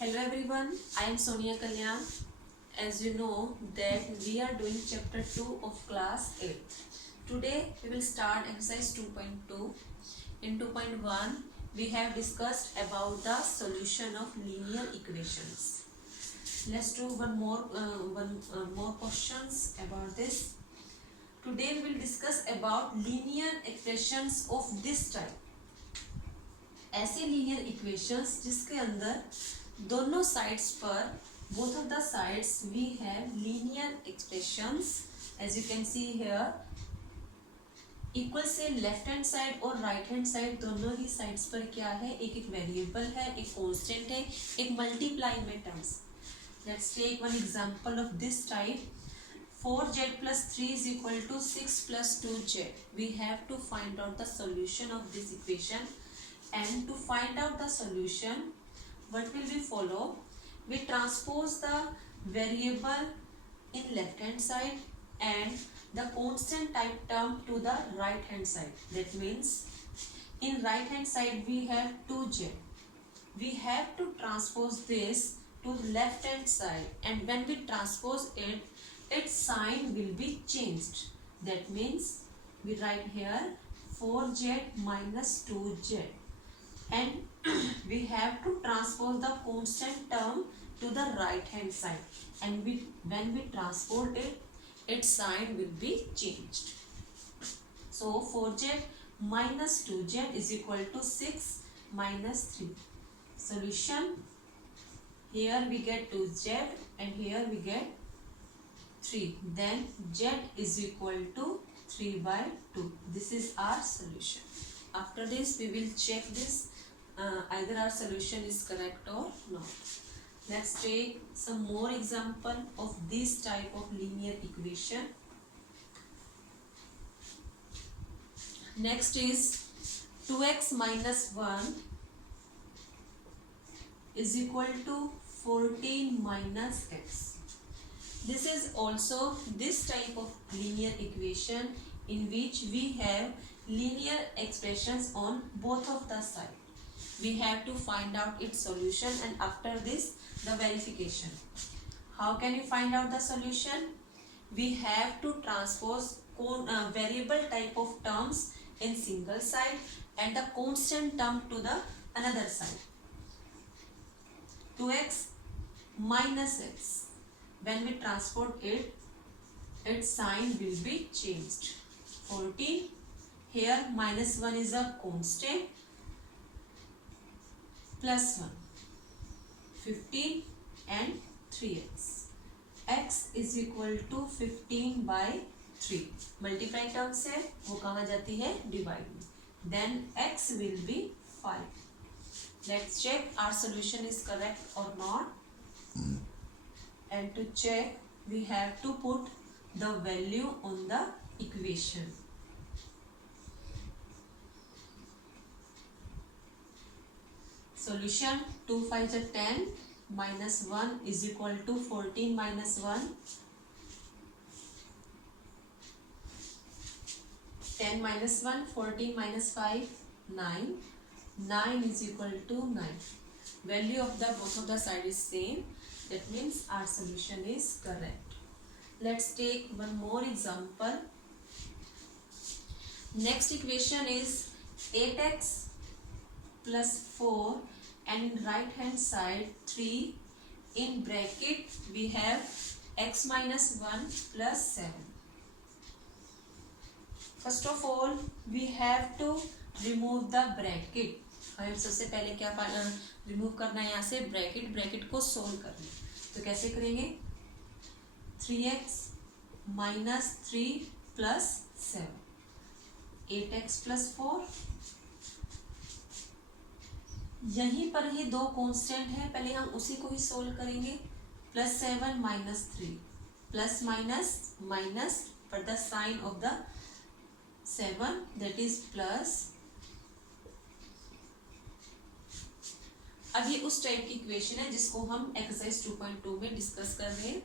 Hello everyone, I am Sonia Kalyan. As you know that we are doing chapter 2 of class 8. Today we will start exercise 2.2. In 2.1 we have discussed about the solution of linear equations. Let's do one more questions about this. Today we will discuss about linear equations of this type. ऐसे linear equations जिसके अंदर दोनों sides पर both of the sides we have linear expressions as you can see here equal से left hand side और right hand side दोनों ही sides पर क्या है, एक एक वेरिएबल है, एक कांस्टेंट है, एक मल्टीप्लाई में terms. Let's take one example of this type. 4z plus 3 is equal to 6 plus 2z. We have to find out the solution of this equation. And to find out the solution, what will we follow? We transpose the variable in left hand side and the constant type term to the right hand side. That means in right hand side we have 2z. We have to transpose this to left hand side, and when we transpose it, its sign will be changed. That means we write here 4z minus 2z. And we have to transpose the constant term to the right hand side, and when we transpose it, its sign will be changed. So 4z minus 2z is equal to 6 minus 3. Solution: here we get 2z and here we get 3. Then z is equal to 3 by 2. This is our solution. After this we will check this either our solution is correct or not. Let's take some more example of this type of linear equation. Next is 2x minus 1 is equal to 14 minus x. This is also this type of linear equation in which we have linear expressions on both of the sides. We have to find out its solution, and after this the verification. How can you find out the solution? We have to transpose variable type of terms in single side and the constant term to the another side. 2x minus x, when we transport it, its sign will be changed. 14, here minus 1 is a constant, plus 1, 15 and 3x. x is equal to 15 by 3. Multiply term से वो कहाँ जाती है, divide में. Then x will be 5. Let's check our solution is correct or not. And to check we have to put the value on the equation. Solution: 2 5 is 10 minus 1 is equal to 14 minus 1. 10 minus 1, 14 minus 5, 9. 9 is equal to 9. Value of the both of the side is same. That means our solution is correct. Let's take one more example. Next equation is 8x plus 4 and in right hand side 3. In bracket we have x minus 1 plus 7. First of all we have to remove the bracket. हमें सबसे पहले क्या remove करना है, यहाँ से bracket को solve करना है. तो कैसे करेंगे? 3x minus 3 plus 7, 8x plus 4. यहीं पर ही दो कांस्टेंट है, पहले हम उसी को ही सोल्व करेंगे. Plus 7 minus 3, plus minus minus, पर the sign of the 7 that is plus. अब ये उस टाइप की इक्वेशन है जिसको हम एक्सरसाइज 2.2 में डिस्कस कर रहे हैं.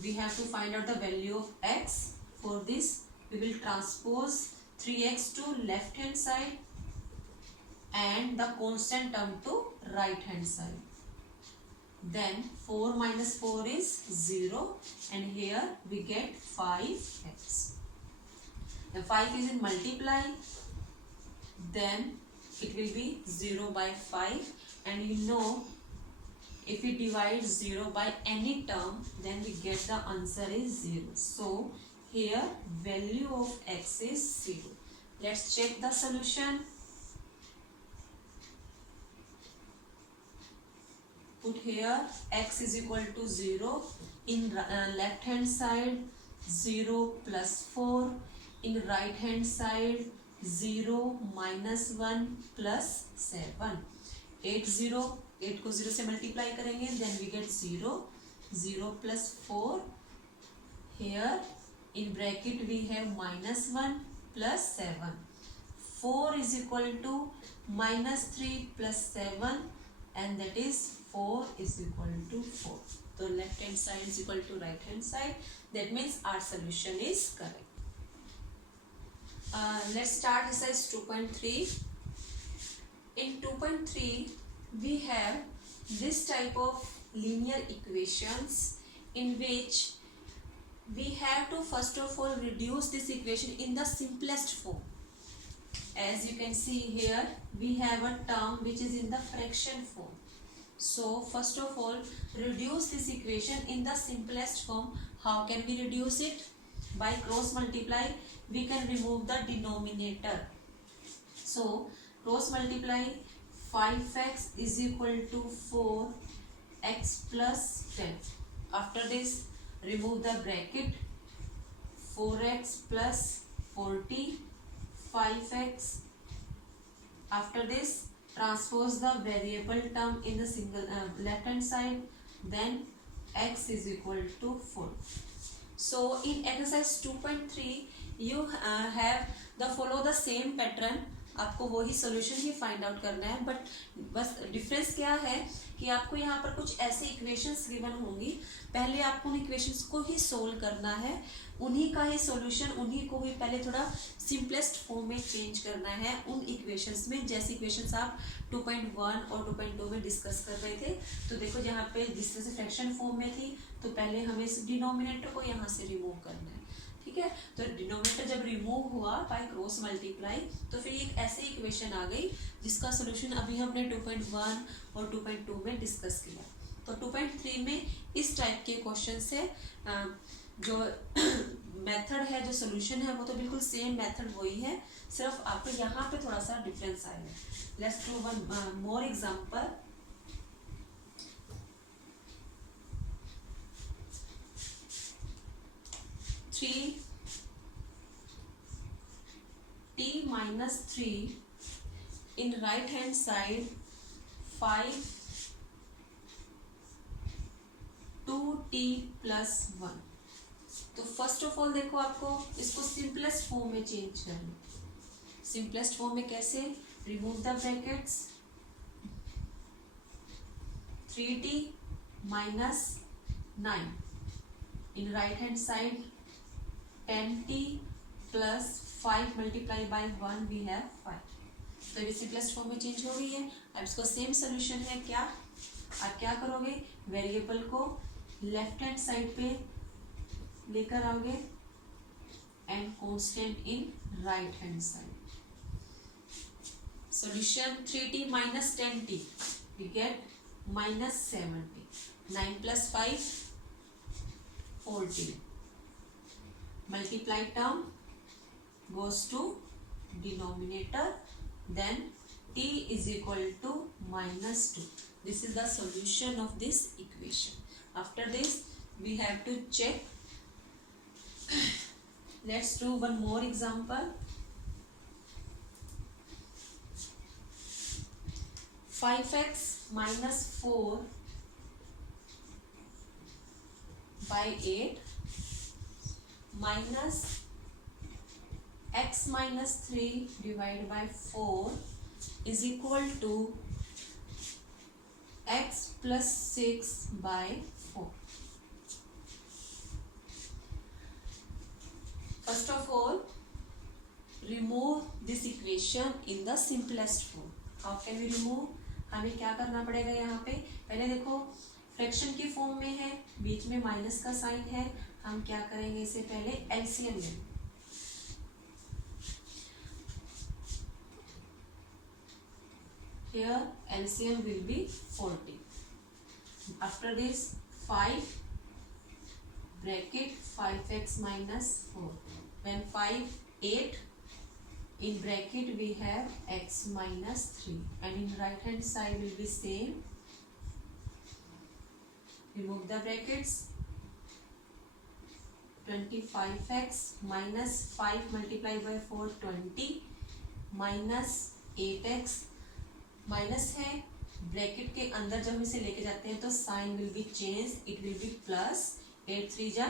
We have to find out the value of x. For this we will transpose 3x to left hand side and the constant term to right hand side. then 4 minus 4 is 0, and here we get 5x. The 5 is in multiply, then it will be 0 by 5, and you know if we divide 0 by any term, then we get the answer is 0. So here value of x is 0. Let's check the solution. Put here x is equal to 0. In left hand side 0 plus 4. In right hand side 0 minus 1 plus 7. 8 को 0 से multiply करेंगे, then we get 0. 0 plus 4. Here in bracket we have minus 1 plus 7. 4 is equal to minus 3 plus 7, and that is 4 is equal to 4. So left hand side is equal to right hand side. That means our solution is correct. Let's start exercise 2.3. In 2.3 we have this type of linear equations in which we have to first of all reduce this equation in the simplest form. As you can see here, we have a term which is in the fraction form. So first of all, reduce this equation in the simplest form. How can we reduce it? By cross multiply, we can remove the denominator. So cross multiply, 5x is equal to 4x plus 10. After this, remove the bracket. 4x plus 40, 5x. After this, transpose the variable term in the single left hand side, then x is equal to 4. So in exercise 2.3 you have the follow the same pattern. आपको वही solution ही find out करना है, but बस difference क्या है कि आपको यहाँ पर कुछ ऐसे इक्वेशंस गिवन होंगी, पहले आपको उन इक्वेशंस को ही सोल्व करना है, उन्हीं का ही सॉल्यूशन, उन्हीं को ही पहले थोड़ा सिंपलेस्ट फॉर्म में चेंज करना है उन इक्वेशंस में, जैसे इक्वेशंस आप 2.1 और 2.2 में डिस्कस कर रहे थे. तो देखो यहाँ पे जिस तरह से फ्रैक्शन फॉर्म में थी, तो पहले हमें इस डिनोमिनेटर को यहाँ से रिमूव करना है. ठीक है, तो डिनोमिनेटर जब रिमूव हुआ बाय क्रॉस मल्टीप्लाई, तो फिर एक ऐसी इक्वेशन आ गई जिसका सॉल्यूशन अभी हमने 2.1 और 2.2 में डिस्कस किया. तो 2.3 में इस टाइप के क्वेश्चन से जो मेथड है, जो सॉल्यूशन है, वो तो बिल्कुल सेम मेथड वही है, सिर्फ आपको यहाँ पे थोड़ा सा डिफरेंस आएगा. Let's do one more example. t minus 3 in right hand side 5 2t plus 1. तो फर्स्ट ऑफ ऑल देखो, आपको इसको सिंपलेस्ट फॉर्म में चेंज करना. सिंपलेस्ट फॉर्म में कैसे? Remove the brackets. 3t minus 9 in right hand side 10t plus 5 multiply by 1 we have 5. तो ये सिंपलेस्ट फॉर्म में चेंज हो गई है. अब इसको सेम सोल्यूशन है. क्या आप क्या करोगे? वेरिएबल को लेफ्ट हैंड साइड पे लेकर आओगे and constant in right hand side. Solution 3t minus 10t we get minus 7t. 9 plus 5 14. Multiply term goes to denominator, then t is equal to minus 2. This is the solution of this equation. After this we have to check. Let's do one more example. 5x minus 4 by 8 minus x minus 3 divided by 4 is equal to x plus 6 by 4. First of all, remove this equation in the simplest form. How can we remove? हमें क्या करना पड़ेगा? यहाँ पे पहले देखो fraction की form में है, बीच में माइनस का साइन है, हम क्या करेंगे, इसे पहले एलसीएम लेंगे। Here LCM will be 40. After this 5 bracket 5x minus 4. When 5 8 in bracket we have x minus 3 and in right hand side will be same. Remove the brackets. 25x minus 5 multiplied by 4 20 minus 8x minus है, bracket के अंदर जब हम इसे लेके जाते हैं तो sign will be change, it will be plus 8 3 जा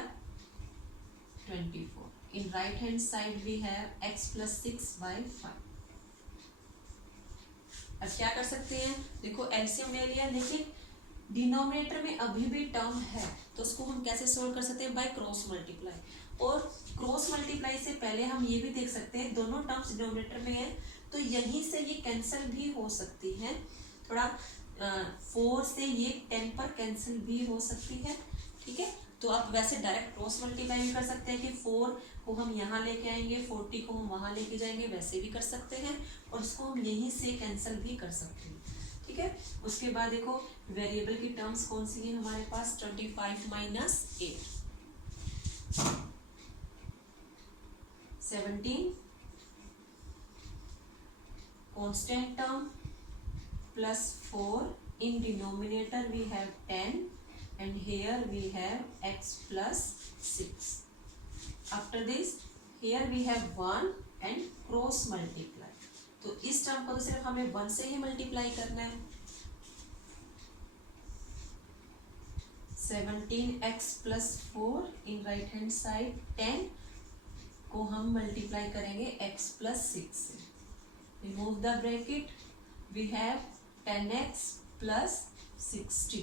24. In right hand side we have x plus 6 by 5. अब क्या कर सकते हैं, देखो एलसीएम ले लिया, लेकिन डिनोमिनेटर में अभी भी टर्म है तो उसको हम कैसे सोल्व कर सकते हैं, बाय क्रॉस मल्टीप्लाई. और क्रॉस मल्टीप्लाई से पहले हम ये भी देख सकते हैं दोनों टर्म्स डिनोमिनेटर में है तो यहीं से ये कैंसिल भी हो सकती है, थोड़ा 4 से ये 10 पर कैंसिल भी हो सकती है, ठीक है. तो आप वैसे डायरेक्ट क्रॉस मल्टीप्लाई भी कर सकते हैं कि 4 को हम यहाँ लेके आएंगे, 40 को हम वहाँ लेके जाएंगे, वैसे भी कर सकते हैं और इसको हम यहीं से कैंसिल भी कर सकते हैं, ठीक है. उसके बाद देखो वेरिएबल की टर्म्स कौन सी है हमारे पास, 25 minus 8 17, constant term plus 4, in denominator we have 10 and here we have x plus 6. After this here we have 1 and cross multiply. तो इस टर्म को तो सिर्फ हमें 1 से ही मल्टीप्लाई करना है. 17x plus 4 in right hand side, 10 को हम मल्टीप्लाई करेंगे x plus 6 से. Remove the bracket, we have 10x plus 60.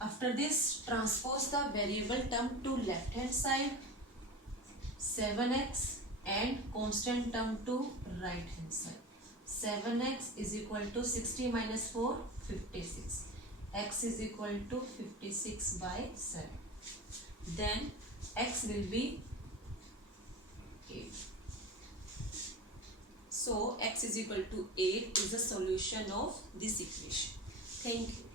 After this transpose the variable term to left hand side, 7x and constant term to right hand side. 7x is equal to 60 minus 4 56, x is equal to 56 by 7. Then x will be 8. So x is equal to 8 is the solution of this equation. Thank you.